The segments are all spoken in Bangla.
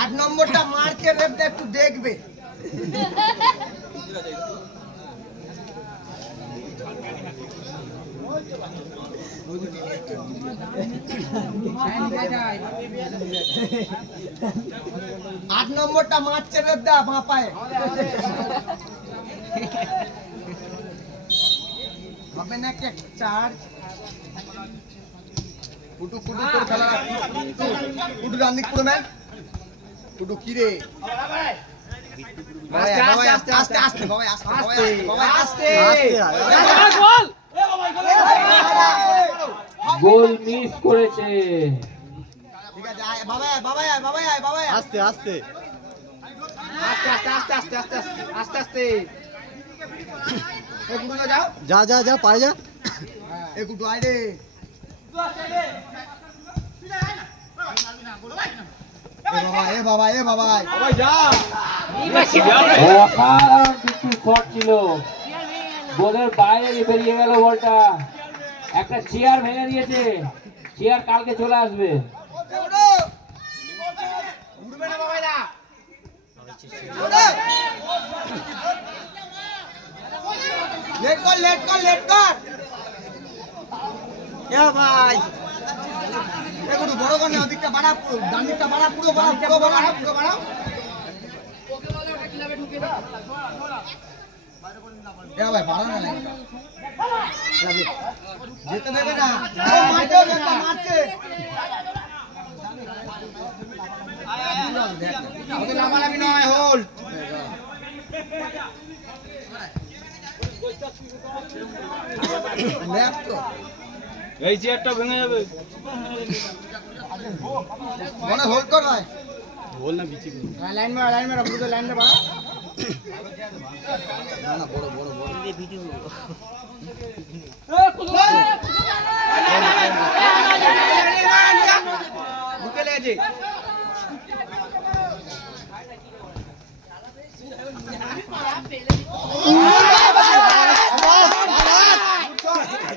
आठ नम्बरটা মার্কের রেটটা একটু দেখবে। आठ नम्बरটা মার্চের রেটটা বাঁ পায়ে হবে না কি চার্জ কুটু কুটু করে খেলা কুটু রানিং পুরো ম্যান কুটু কি রে আস্তে আস্তে আস্তে বাবা আস্তে বাবা আস্তে গোল গোল মিস করেছে। ঠিক আছে বাবা বাবা বাবা বাবা আস্তে আস্তে আস্তে আস্তে আস্তে আস্তে আস্তে আস্তে এ কুটু যাও যা যা যা পারে যা এ কুটু আয় রে এ বাবা এ বাবা বাবা যা অসাধারণ কিছু শট ছিল, গোলের বাইরে বেরিয়ে গেল বলটা। একটা চেয়ার ভেঙে দিয়েছে, চেয়ার কালকে চলে আসবে। উড়বে না বাবা যা লেট কর লেট কর লেট কর এ ভাই একটু বড় করে নাও দিকটা বাড়া ডান দিকটা বাড়া পুরো বাড়া পুরো বাড়া পুরো বাড়া এ ভাই বাড়া না লাগে যেতে দেবে না ও মারতে হবে না মারছে ওদের লামালামি নয় হোল্ড লেফট তো এই চেয়ারটা ভেঙে যাবে মনে হোল্ড কর ভাই বল না বিচি লাইন মেরা পুরো লাইন মে বাড়া না না বড় বড় বড় এই ভিডিও ঢুকে লেছে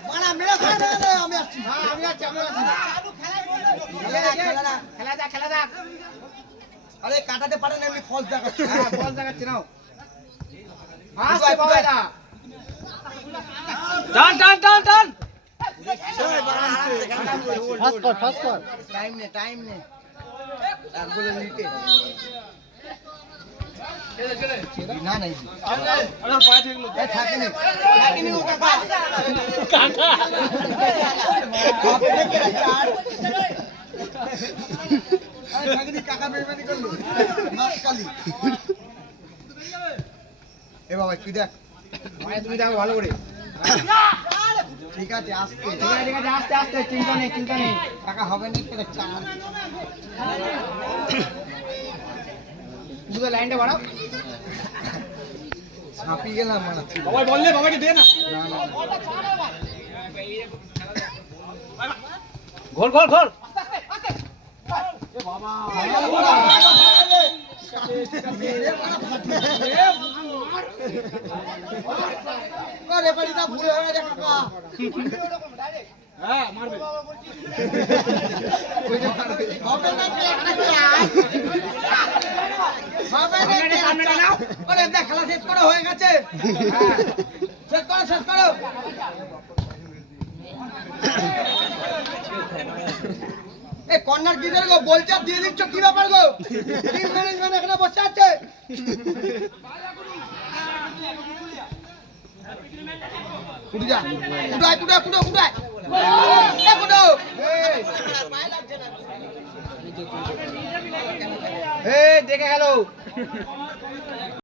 মানা মেরে খাবে না আমি আছি হ্যাঁ আমি আছি খেলা যা আরে কাটাতে পারে না এমনি ফলস দেখাচ্ছে হ্যাঁ ফলস দেখাচ্ছে নাও আসতে বাবা দা টান টান টান টান ফাস্ট কর টাইম নে এক গোলে নিতে না নাই আরে পা ঠিকলো এ থাকেনি ও কাকা আপনি কে চার আরে থাকেনি কাকা বেইমানি করলো নাক কালি এ বাবা কি দেখ ভাই তুমি দেখো ভালো করে ঠিক আছে আস্তে ঠিক আছে আস্তে আস্তে চিন্তা নেই টাকা হবে না কেন চার দুটো লাইনটা বাড়াও ছাপি গেলাম মানে বাবা বললে বাবাকে দে না গোল গোল গোল এ বাবা আরে বাড়িটা ভুল হয়ে গেছে কাকা হ্যাঁ মারবে হবে না কি একটা চাই হবে না কি সামনে নাও আরে দেখ খেলা শেষ করা হয়ে গেছে শেষ করো এ কর্নার কিনার গো বলটা দিয়ে দিচ্ছ কি ব্যাপার গো টিম ম্যানেজমেন্ট এখানে বসে আছে উঠে যা উঠাই এ দেখে গেল